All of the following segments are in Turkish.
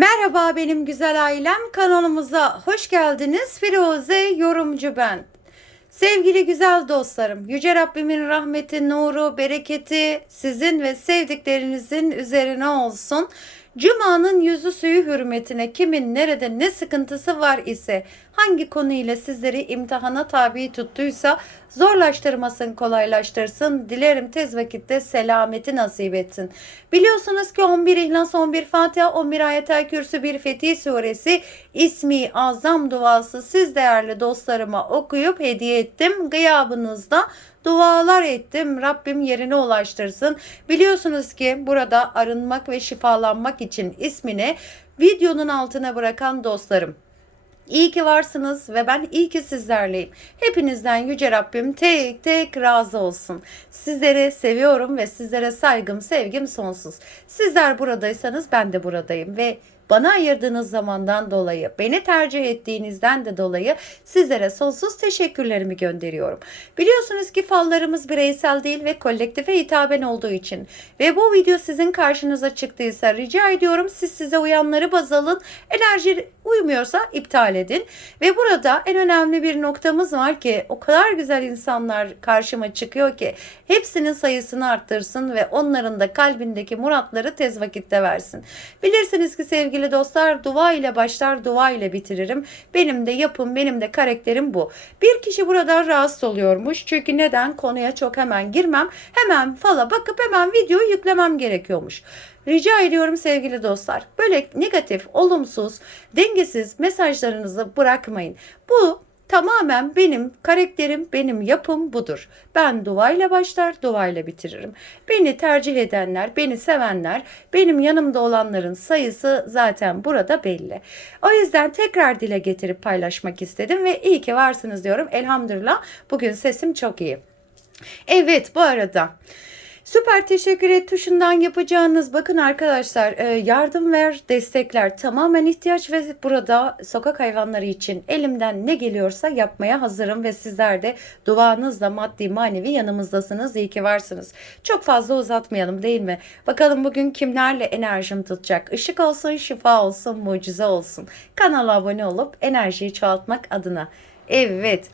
Merhaba benim güzel ailem kanalımıza hoş geldiniz. Firuze yorumcu ben. Sevgili güzel dostlarım, Yüce Rabbimin rahmeti, nuru, bereketi sizin ve sevdiklerinizin üzerine olsun. Cuma'nın yüzü suyu hürmetine kimin nerede ne sıkıntısı var ise hangi konu ile sizleri imtihana tabi tuttuysa zorlaştırmasın kolaylaştırsın. Dilerim tez vakitte selameti nasip etsin. Biliyorsunuz ki 11 İhlas 11 Fatiha 11 Ayetel Kürsü 1 Fetih Suresi ismi azam duası siz değerli dostlarıma okuyup hediye ettim. Gıyabınızda dualar ettim. Rabbim yerine ulaştırsın. Biliyorsunuz ki burada arınmak ve şifalanmak için ismini videonun altına bırakan dostlarım. İyi ki varsınız ve ben iyi ki sizlerleyim. Hepinizden Yüce Rabbim tek tek razı olsun. Sizleri seviyorum ve sizlere saygım, sevgim sonsuz. Sizler buradaysanız ben de buradayım ve bana ayırdığınız zamandan dolayı, beni tercih ettiğinizden de dolayı sizlere sonsuz teşekkürlerimi gönderiyorum. Biliyorsunuz ki fallarımız bireysel değil ve kolektife hitaben olduğu için ve bu video sizin karşınıza çıktıysa rica ediyorum siz size uyanları baz alın. Enerji uymuyorsa iptal edin. Ve burada en önemli bir noktamız var ki o kadar güzel insanlar karşıma çıkıyor ki hepsinin sayısını arttırsın ve onların da kalbindeki muratları tez vakitte versin. Bilirsiniz ki sevgili dostlar dua ile başlar dua ile bitiririm. Benim de yapım benim de karakterim bu. Bir kişi buradan rahatsız oluyormuş. Çünkü neden? Konuya çok hemen girmem. Hemen fala bakıp hemen videoyu yüklemem gerekiyormuş. Rica ediyorum sevgili dostlar. Böyle negatif, olumsuz, dengesiz mesajlarınızı bırakmayın. Bu tamamen benim karakterim, benim yapım budur. Ben duayla başlar, duayla bitiririm. Beni tercih edenler, beni sevenler, benim yanımda olanların sayısı zaten burada belli. O yüzden tekrar dile getirip paylaşmak istedim ve iyi ki varsınız diyorum. Elhamdülillah bugün sesim çok iyi. Evet bu arada Süper teşekkür et tuşundan yapacağınız bakın arkadaşlar e, yardım ver destekler tamamen ihtiyaç ve burada sokak hayvanları için elimden ne geliyorsa yapmaya hazırım ve sizler de duanızla maddi manevi yanımızdasınız iyi ki varsınız. Çok fazla uzatmayalım değil mi? Bakalım bugün kimlerle enerjim tutacak? Işık olsun, şifa olsun, mucize olsun. Kanala abone olup enerjiyi çoğaltmak adına. Evet.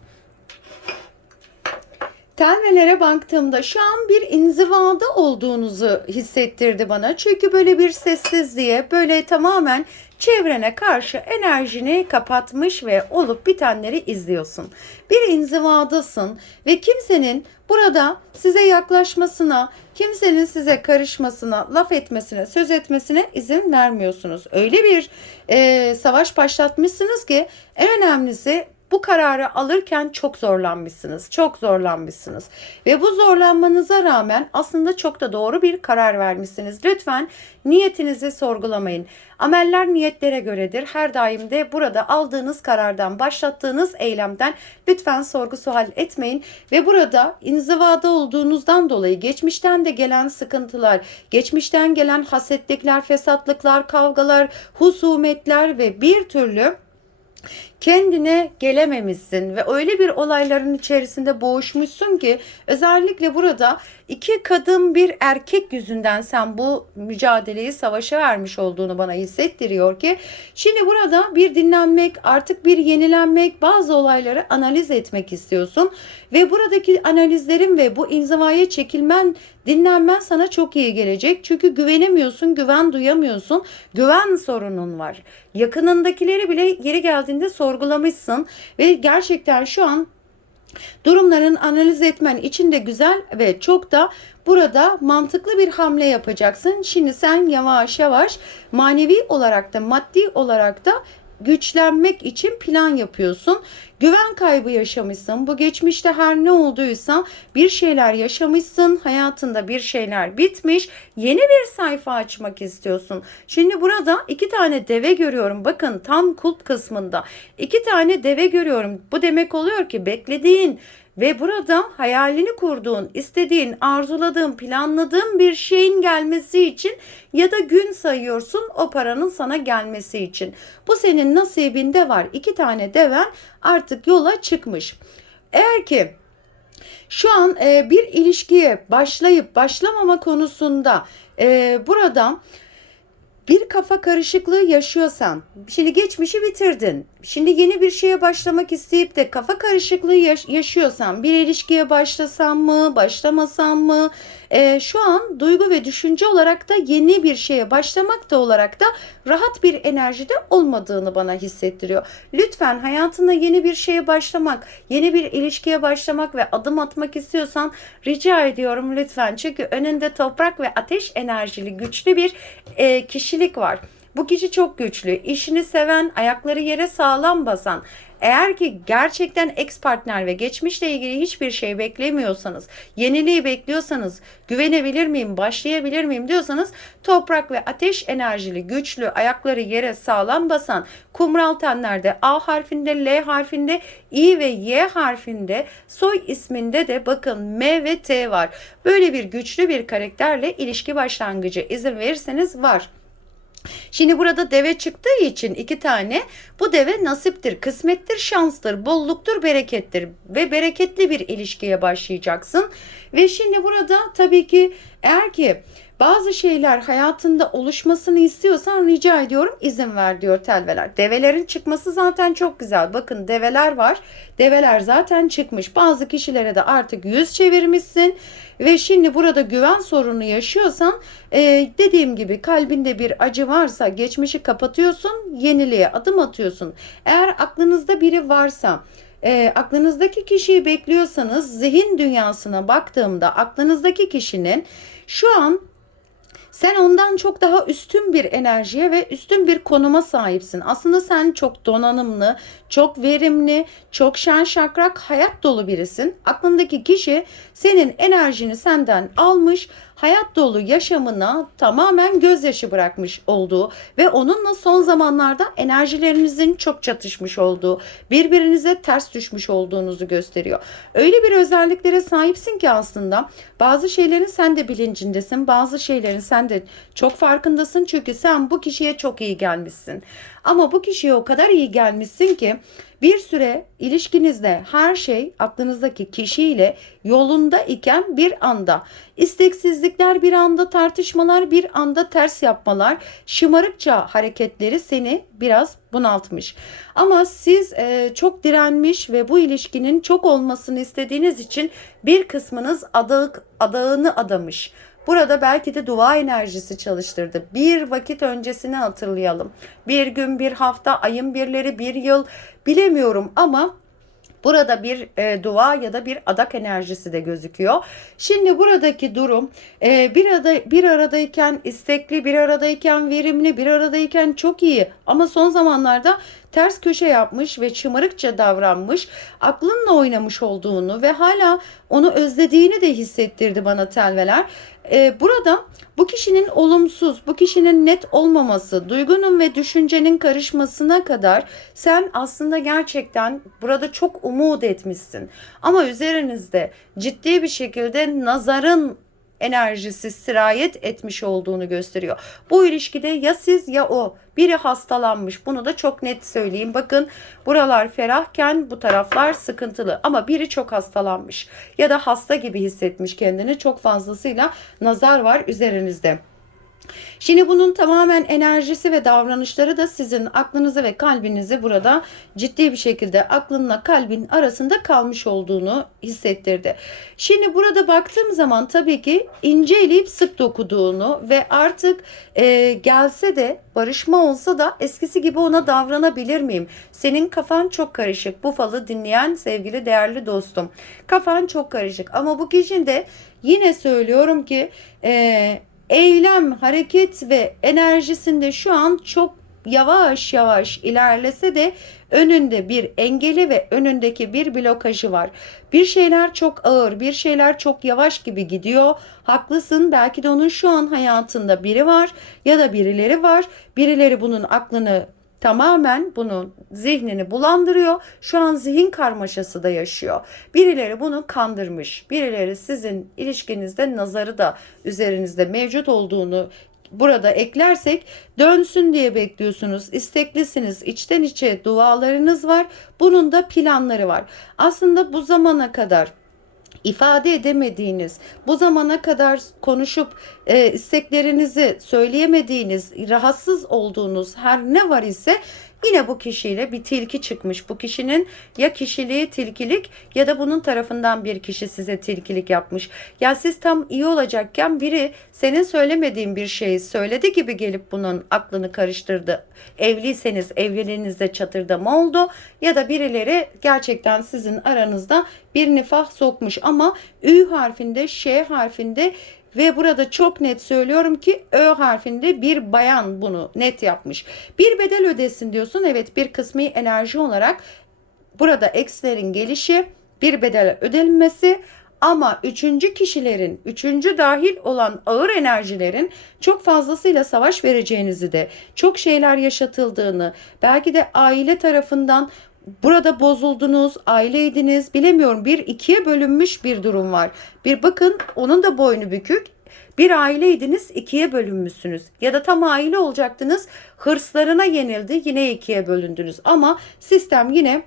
Telvelere baktığımda şu an bir inzivada olduğunuzu hissettirdi bana. Çünkü böyle bir sessizliğe, böyle tamamen çevrene karşı enerjini kapatmış ve olup bitenleri izliyorsun. Bir inzivadasın ve kimsenin burada size yaklaşmasına, kimsenin size karışmasına, laf etmesine, söz etmesine izin vermiyorsunuz. Öyle bir e, savaş başlatmışsınız ki en önemlisi bu kararı alırken çok zorlanmışsınız. Çok zorlanmışsınız. Ve bu zorlanmanıza rağmen aslında çok da doğru bir karar vermişsiniz. Lütfen niyetinizi sorgulamayın. Ameller niyetlere göredir. Her daim de burada aldığınız karardan, başlattığınız eylemden lütfen sorgu sual etmeyin. Ve burada inzivada olduğunuzdan dolayı geçmişten de gelen sıkıntılar, geçmişten gelen hasetlikler, fesatlıklar, kavgalar, husumetler ve bir türlü kendine gelememişsin ve öyle bir olayların içerisinde boğuşmuşsun ki özellikle burada iki kadın bir erkek yüzünden sen bu mücadeleyi savaşa vermiş olduğunu bana hissettiriyor ki şimdi burada bir dinlenmek artık bir yenilenmek bazı olayları analiz etmek istiyorsun ve buradaki analizlerin ve bu inzivaya çekilmen dinlenmen sana çok iyi gelecek. Çünkü güvenemiyorsun güven duyamıyorsun güven sorunun var. Yakınındakileri bile geri geldiğinde sorgulamışsın ve gerçekten şu an durumların analiz etmen için de güzel ve çok da burada mantıklı bir hamle yapacaksın. Şimdi sen yavaş yavaş manevi olarak da maddi olarak da güçlenmek için plan yapıyorsun. Güven kaybı yaşamışsın. Bu geçmişte her ne olduysa bir şeyler yaşamışsın. Hayatında bir şeyler bitmiş. Yeni bir sayfa açmak istiyorsun. Şimdi burada iki tane deve görüyorum. Bakın tam kulp kısmında. iki tane deve görüyorum. Bu demek oluyor ki beklediğin ve burada hayalini kurduğun, istediğin, arzuladığın, planladığın bir şeyin gelmesi için ya da gün sayıyorsun o paranın sana gelmesi için. Bu senin nasibinde var. İki tane deven artık yola çıkmış. Eğer ki şu an e, bir ilişkiye başlayıp başlamama konusunda e, burada bir kafa karışıklığı yaşıyorsan, şimdi geçmişi bitirdin. Şimdi yeni bir şeye başlamak isteyip de kafa karışıklığı yaş- yaşıyorsan, bir ilişkiye başlasam mı, başlamasam mı? Ee, şu an duygu ve düşünce olarak da yeni bir şeye başlamak da olarak da rahat bir enerjide olmadığını bana hissettiriyor. Lütfen hayatında yeni bir şeye başlamak, yeni bir ilişkiye başlamak ve adım atmak istiyorsan rica ediyorum lütfen. Çünkü önünde toprak ve ateş enerjili güçlü bir e, kişilik var. Bu kişi çok güçlü, işini seven, ayakları yere sağlam basan. Eğer ki gerçekten ex partner ve geçmişle ilgili hiçbir şey beklemiyorsanız, yeniliği bekliyorsanız, güvenebilir miyim, başlayabilir miyim diyorsanız toprak ve ateş enerjili, güçlü, ayakları yere sağlam basan, kumral tenlerde A harfinde, L harfinde, I ve Y harfinde, soy isminde de bakın M ve T var. Böyle bir güçlü bir karakterle ilişki başlangıcı izin verirseniz var. Şimdi burada deve çıktığı için iki tane bu deve nasiptir, kısmettir, şanstır, bolluktur, berekettir ve bereketli bir ilişkiye başlayacaksın. Ve şimdi burada tabii ki eğer ki bazı şeyler hayatında oluşmasını istiyorsan rica ediyorum izin ver diyor telveler. Develerin çıkması zaten çok güzel. Bakın develer var. Develer zaten çıkmış. Bazı kişilere de artık yüz çevirmişsin. Ve şimdi burada güven sorunu yaşıyorsan e, dediğim gibi kalbinde bir acı varsa geçmişi kapatıyorsun, yeniliğe adım atıyorsun. Eğer aklınızda biri varsa e, aklınızdaki kişiyi bekliyorsanız zihin dünyasına baktığımda aklınızdaki kişinin şu an sen ondan çok daha üstün bir enerjiye ve üstün bir konuma sahipsin. Aslında sen çok donanımlı, çok verimli, çok şen şakrak, hayat dolu birisin. Aklındaki kişi senin enerjini senden almış, hayat dolu yaşamına tamamen gözyaşı bırakmış olduğu ve onunla son zamanlarda enerjilerinizin çok çatışmış olduğu, birbirinize ters düşmüş olduğunuzu gösteriyor. Öyle bir özelliklere sahipsin ki aslında bazı şeylerin sen de bilincindesin, bazı şeylerin sen de çok farkındasın çünkü sen bu kişiye çok iyi gelmişsin. Ama bu kişiye o kadar iyi gelmişsin ki bir süre ilişkinizde her şey aklınızdaki kişiyle yolunda iken bir anda isteksizlikler bir anda tartışmalar bir anda ters yapmalar şımarıkça hareketleri seni biraz bunaltmış. Ama siz e, çok direnmiş ve bu ilişkinin çok olmasını istediğiniz için bir kısmınız adak, adağını adamış. Burada belki de dua enerjisi çalıştırdı. Bir vakit öncesini hatırlayalım. Bir gün, bir hafta, ayın birleri, bir yıl bilemiyorum ama Burada bir e, dua ya da bir adak enerjisi de gözüküyor. Şimdi buradaki durum e, bir arada bir aradayken istekli, bir aradayken verimli, bir aradayken çok iyi ama son zamanlarda ters köşe yapmış ve şımarıkça davranmış, aklınla oynamış olduğunu ve hala onu özlediğini de hissettirdi bana telveler. Ee, burada bu kişinin olumsuz, bu kişinin net olmaması, duygunun ve düşüncenin karışmasına kadar sen aslında gerçekten burada çok umut etmişsin. Ama üzerinizde ciddi bir şekilde nazarın enerjisi sirayet etmiş olduğunu gösteriyor. Bu ilişkide ya siz ya o biri hastalanmış. Bunu da çok net söyleyeyim. Bakın buralar ferahken bu taraflar sıkıntılı ama biri çok hastalanmış ya da hasta gibi hissetmiş kendini. Çok fazlasıyla nazar var üzerinizde. Şimdi bunun tamamen enerjisi ve davranışları da sizin aklınızı ve kalbinizi burada ciddi bir şekilde aklınla kalbin arasında kalmış olduğunu hissettirdi. Şimdi burada baktığım zaman tabii ki ince eleyip sık dokuduğunu ve artık e, gelse de barışma olsa da eskisi gibi ona davranabilir miyim? Senin kafan çok karışık. Bu falı dinleyen sevgili değerli dostum. Kafan çok karışık ama bu kişinin de yine söylüyorum ki e, eylem, hareket ve enerjisinde şu an çok yavaş yavaş ilerlese de önünde bir engeli ve önündeki bir blokajı var. Bir şeyler çok ağır, bir şeyler çok yavaş gibi gidiyor. Haklısın. Belki de onun şu an hayatında biri var ya da birileri var. Birileri bunun aklını tamamen bunun zihnini bulandırıyor. Şu an zihin karmaşası da yaşıyor. Birileri bunu kandırmış. Birileri sizin ilişkinizde nazarı da üzerinizde mevcut olduğunu burada eklersek dönsün diye bekliyorsunuz. İsteklisiniz. içten içe dualarınız var. Bunun da planları var. Aslında bu zamana kadar ifade edemediğiniz, bu zamana kadar konuşup e, isteklerinizi söyleyemediğiniz, rahatsız olduğunuz her ne var ise yine bu kişiyle bir tilki çıkmış. Bu kişinin ya kişiliği tilkilik ya da bunun tarafından bir kişi size tilkilik yapmış. Ya siz tam iyi olacakken biri senin söylemediğin bir şeyi söyledi gibi gelip bunun aklını karıştırdı. Evliyseniz evliliğinizde çatırdama oldu ya da birileri gerçekten sizin aranızda bir nifah sokmuş ama Ü harfinde, Ş harfinde ve burada çok net söylüyorum ki Ö harfinde bir bayan bunu net yapmış. Bir bedel ödesin diyorsun. Evet bir kısmi enerji olarak burada eksilerin gelişi, bir bedel ödenmesi ama üçüncü kişilerin, üçüncü dahil olan ağır enerjilerin çok fazlasıyla savaş vereceğinizi de, çok şeyler yaşatıldığını, belki de aile tarafından burada bozuldunuz, aileydiniz, bilemiyorum bir ikiye bölünmüş bir durum var. Bir bakın onun da boynu bükük. Bir aileydiniz ikiye bölünmüşsünüz ya da tam aile olacaktınız hırslarına yenildi yine ikiye bölündünüz ama sistem yine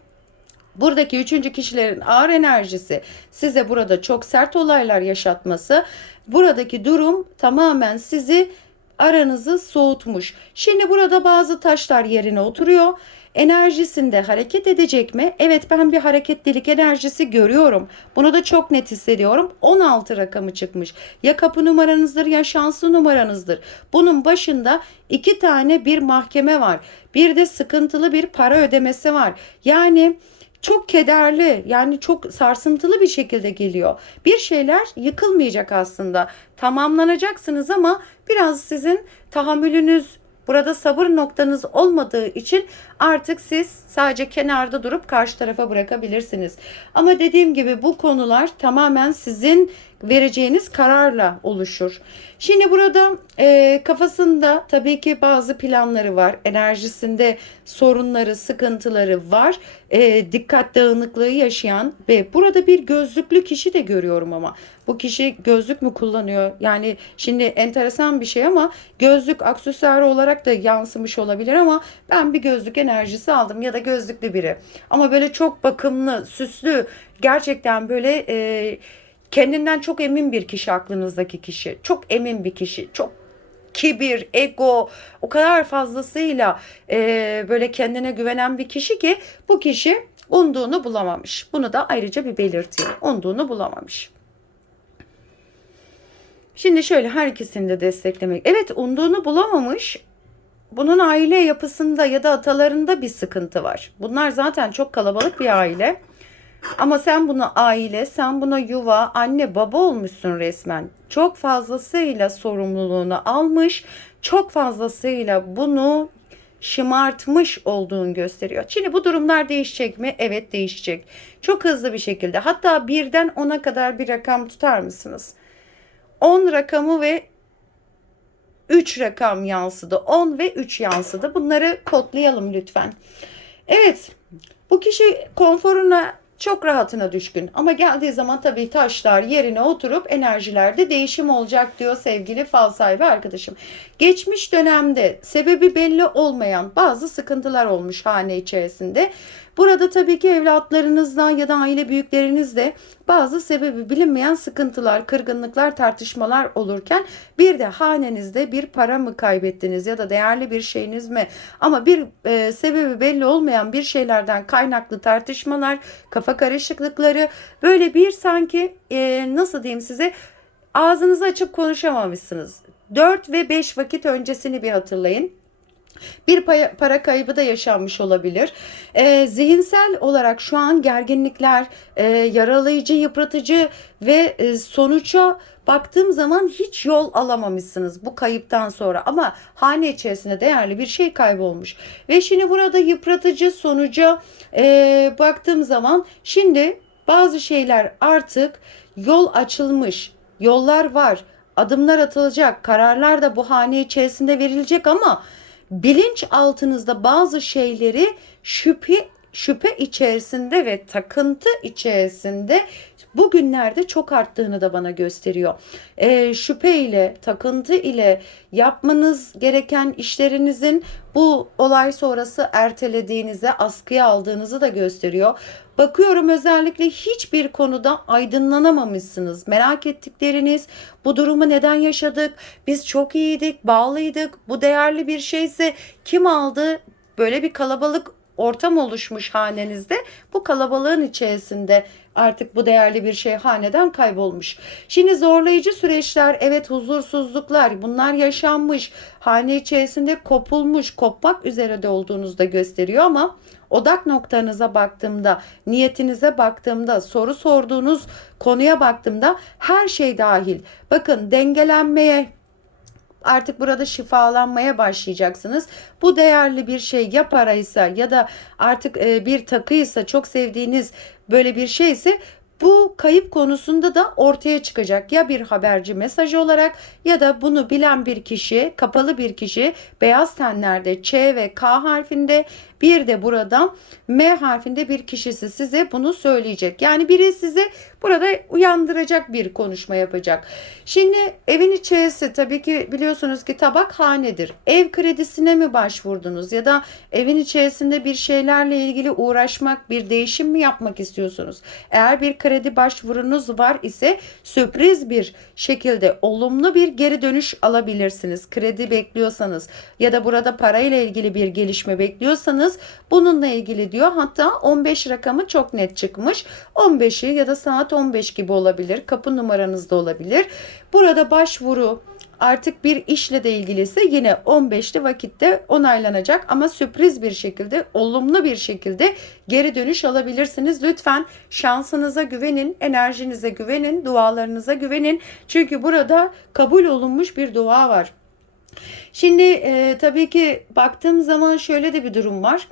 buradaki üçüncü kişilerin ağır enerjisi size burada çok sert olaylar yaşatması buradaki durum tamamen sizi aranızı soğutmuş. Şimdi burada bazı taşlar yerine oturuyor. Enerjisinde hareket edecek mi? Evet ben bir hareketlilik enerjisi görüyorum. Bunu da çok net hissediyorum. 16 rakamı çıkmış. Ya kapı numaranızdır ya şanslı numaranızdır. Bunun başında iki tane bir mahkeme var. Bir de sıkıntılı bir para ödemesi var. Yani çok kederli yani çok sarsıntılı bir şekilde geliyor. Bir şeyler yıkılmayacak aslında. Tamamlanacaksınız ama biraz sizin tahammülünüz Burada sabır noktanız olmadığı için artık siz sadece kenarda durup karşı tarafa bırakabilirsiniz. Ama dediğim gibi bu konular tamamen sizin vereceğiniz kararla oluşur. Şimdi burada e, kafasında tabii ki bazı planları var. Enerjisinde sorunları, sıkıntıları var. E, dikkat dağınıklığı yaşayan ve burada bir gözlüklü kişi de görüyorum ama bu kişi gözlük mü kullanıyor? Yani şimdi enteresan bir şey ama gözlük aksesuarı olarak da yansımış olabilir ama ben bir gözlük enerjisi aldım ya da gözlüklü biri. Ama böyle çok bakımlı, süslü, gerçekten böyle e, kendinden çok emin bir kişi aklınızdaki kişi. Çok emin bir kişi. Çok kibir, ego o kadar fazlasıyla e, böyle kendine güvenen bir kişi ki bu kişi umduğunu bulamamış. Bunu da ayrıca bir belirteyim. Umduğunu bulamamış. Şimdi şöyle her ikisini de desteklemek. Evet umduğunu bulamamış. Bunun aile yapısında ya da atalarında bir sıkıntı var. Bunlar zaten çok kalabalık bir aile. Ama sen buna aile, sen buna yuva, anne, baba olmuşsun resmen. Çok fazlasıyla sorumluluğunu almış, çok fazlasıyla bunu şımartmış olduğunu gösteriyor. Şimdi bu durumlar değişecek mi? Evet değişecek. Çok hızlı bir şekilde. Hatta birden ona kadar bir rakam tutar mısınız? 10 rakamı ve 3 rakam yansıdı. 10 ve 3 yansıdı. Bunları kodlayalım lütfen. Evet. Bu kişi konforuna çok rahatına düşkün. Ama geldiği zaman tabii taşlar yerine oturup enerjilerde değişim olacak diyor sevgili fal sahibi arkadaşım. Geçmiş dönemde sebebi belli olmayan bazı sıkıntılar olmuş hane içerisinde. Burada tabii ki evlatlarınızdan ya da aile büyüklerinizle bazı sebebi bilinmeyen sıkıntılar, kırgınlıklar, tartışmalar olurken bir de hanenizde bir para mı kaybettiniz ya da değerli bir şeyiniz mi? Ama bir e, sebebi belli olmayan bir şeylerden kaynaklı tartışmalar, kafa karışıklıkları böyle bir sanki e, nasıl diyeyim size ağzınızı açıp konuşamamışsınız. 4 ve 5 vakit öncesini bir hatırlayın. Bir para kaybı da yaşanmış olabilir. E, zihinsel olarak şu an gerginlikler, e, yaralayıcı, yıpratıcı ve e, sonuca baktığım zaman hiç yol alamamışsınız bu kayıptan sonra. Ama hane içerisinde değerli bir şey kaybolmuş. Ve şimdi burada yıpratıcı sonuca e, baktığım zaman şimdi bazı şeyler artık yol açılmış, yollar var, adımlar atılacak, kararlar da bu hane içerisinde verilecek ama bilinç altınızda bazı şeyleri şüphe şüphe içerisinde ve takıntı içerisinde bugünlerde çok arttığını da bana gösteriyor. E, şüphe ile, takıntı ile yapmanız gereken işlerinizin bu olay sonrası ertelediğinizi, askıya aldığınızı da gösteriyor. Bakıyorum özellikle hiçbir konuda aydınlanamamışsınız. Merak ettikleriniz, bu durumu neden yaşadık, biz çok iyiydik, bağlıydık, bu değerli bir şeyse kim aldı? Böyle bir kalabalık ortam oluşmuş hanenizde. Bu kalabalığın içerisinde artık bu değerli bir şey haneden kaybolmuş. Şimdi zorlayıcı süreçler, evet huzursuzluklar bunlar yaşanmış. Hane içerisinde kopulmuş, kopmak üzere de olduğunuzu da gösteriyor ama odak noktanıza baktığımda, niyetinize baktığımda, soru sorduğunuz konuya baktığımda her şey dahil. Bakın dengelenmeye, artık burada şifalanmaya başlayacaksınız. Bu değerli bir şey ya paraysa ya da artık e, bir takıysa çok sevdiğiniz böyle bir şeyse bu kayıp konusunda da ortaya çıkacak. Ya bir haberci mesaj olarak ya da bunu bilen bir kişi, kapalı bir kişi beyaz tenlerde Ç ve K harfinde bir de burada M harfinde bir kişisi size bunu söyleyecek. Yani biri size burada uyandıracak bir konuşma yapacak. Şimdi evin içerisi tabii ki biliyorsunuz ki tabak hanedir. Ev kredisine mi başvurdunuz ya da evin içerisinde bir şeylerle ilgili uğraşmak, bir değişim mi yapmak istiyorsunuz? Eğer bir kredi başvurunuz var ise sürpriz bir şekilde olumlu bir geri dönüş alabilirsiniz. Kredi bekliyorsanız ya da burada parayla ilgili bir gelişme bekliyorsanız bununla ilgili diyor. Hatta 15 rakamı çok net çıkmış. 15'i ya da saat 15 gibi olabilir. Kapı numaranız da olabilir. Burada başvuru artık bir işle de ilgiliyse yine 15'li vakitte onaylanacak ama sürpriz bir şekilde olumlu bir şekilde geri dönüş alabilirsiniz. Lütfen şansınıza güvenin, enerjinize güvenin, dualarınıza güvenin. Çünkü burada kabul olunmuş bir dua var. Şimdi e, tabii ki baktığım zaman şöyle de bir durum var.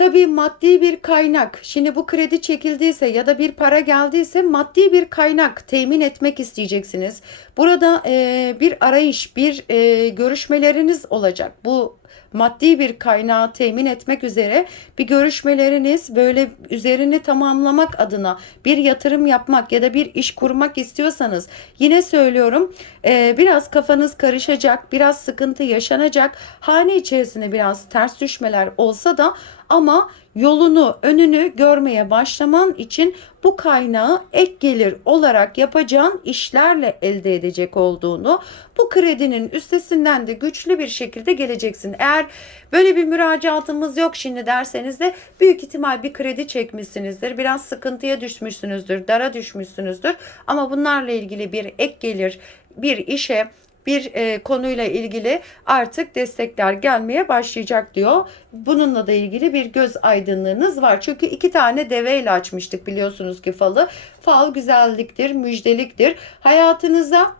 Tabii maddi bir kaynak. Şimdi bu kredi çekildiyse ya da bir para geldiyse maddi bir kaynak temin etmek isteyeceksiniz. Burada e, bir arayış, bir e, görüşmeleriniz olacak. Bu maddi bir kaynağı temin etmek üzere bir görüşmeleriniz böyle üzerini tamamlamak adına bir yatırım yapmak ya da bir iş kurmak istiyorsanız yine söylüyorum e, biraz kafanız karışacak biraz sıkıntı yaşanacak hane içerisinde biraz ters düşmeler olsa da ama yolunu, önünü görmeye başlaman için bu kaynağı ek gelir olarak yapacağın işlerle elde edecek olduğunu, bu kredinin üstesinden de güçlü bir şekilde geleceksin. Eğer böyle bir müracaatımız yok şimdi derseniz de büyük ihtimal bir kredi çekmişsinizdir. Biraz sıkıntıya düşmüşsünüzdür, dara düşmüşsünüzdür. Ama bunlarla ilgili bir ek gelir, bir işe bir e, konuyla ilgili artık destekler gelmeye başlayacak diyor. Bununla da ilgili bir göz aydınlığınız var. Çünkü iki tane deveyle açmıştık biliyorsunuz ki falı. Fal güzelliktir, müjdeliktir. Hayatınıza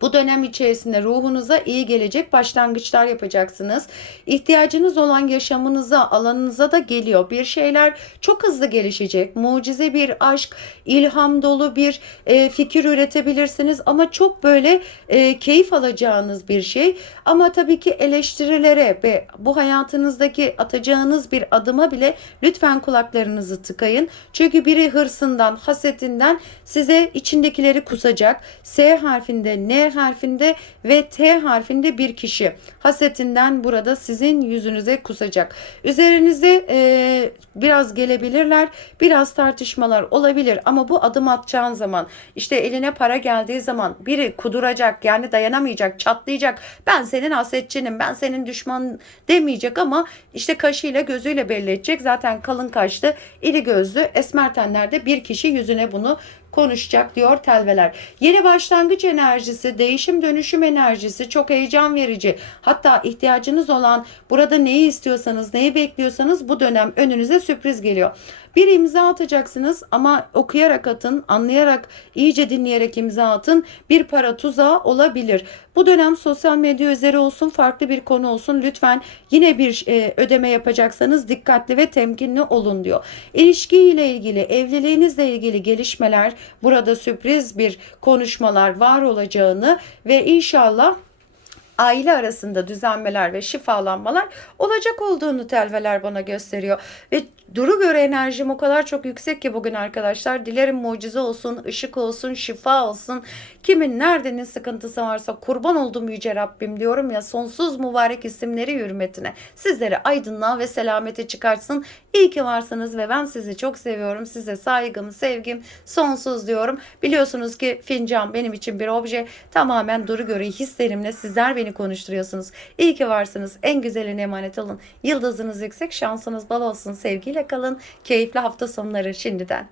bu dönem içerisinde ruhunuza iyi gelecek başlangıçlar yapacaksınız. İhtiyacınız olan yaşamınıza, alanınıza da geliyor. Bir şeyler çok hızlı gelişecek. Mucize bir aşk, ilham dolu bir e, fikir üretebilirsiniz ama çok böyle e, keyif alacağınız bir şey. Ama tabii ki eleştirilere ve bu hayatınızdaki atacağınız bir adıma bile lütfen kulaklarınızı tıkayın. Çünkü biri hırsından, hasetinden size içindekileri kusacak. S harfinde, N harfinde ve T harfinde bir kişi hasetinden burada sizin yüzünüze kusacak. Üzerinize e, biraz gelebilirler, biraz tartışmalar olabilir ama bu adım atacağın zaman işte eline para geldiği zaman biri kuduracak yani dayanamayacak, çatlayacak. Ben senin hasetçinim, ben senin düşman demeyecek ama işte kaşıyla gözüyle belli edecek. Zaten kalın kaşlı, iri gözlü, esmer tenlerde bir kişi yüzüne bunu konuşacak diyor telveler. Yeni başlangıç enerjisi, değişim dönüşüm enerjisi çok heyecan verici. Hatta ihtiyacınız olan burada neyi istiyorsanız, neyi bekliyorsanız bu dönem önünüze sürpriz geliyor. Bir imza atacaksınız ama okuyarak atın, anlayarak, iyice dinleyerek imza atın. Bir para tuzağı olabilir. Bu dönem sosyal medya üzeri olsun, farklı bir konu olsun. Lütfen yine bir e, ödeme yapacaksanız dikkatli ve temkinli olun diyor. İlişki ile ilgili, evliliğinizle ilgili gelişmeler, burada sürpriz bir konuşmalar var olacağını ve inşallah aile arasında düzenmeler ve şifalanmalar olacak olduğunu telveler bana gösteriyor. Ve duru göre enerjim o kadar çok yüksek ki bugün arkadaşlar. Dilerim mucize olsun, ışık olsun, şifa olsun. Kimin nerede ne sıkıntısı varsa kurban oldum yüce Rabbim diyorum ya sonsuz mübarek isimleri hürmetine. Sizleri aydınlığa ve selamete çıkartsın. İyi ki varsınız ve ben sizi çok seviyorum. Size saygım, sevgim sonsuz diyorum. Biliyorsunuz ki fincan benim için bir obje. Tamamen duru göre hislerimle sizler beni konuşturuyorsunuz. İyi ki varsınız. En güzeline emanet olun. Yıldızınız yüksek, şansınız bal olsun. Sevgiyle kalın. Keyifli hafta sonları şimdiden.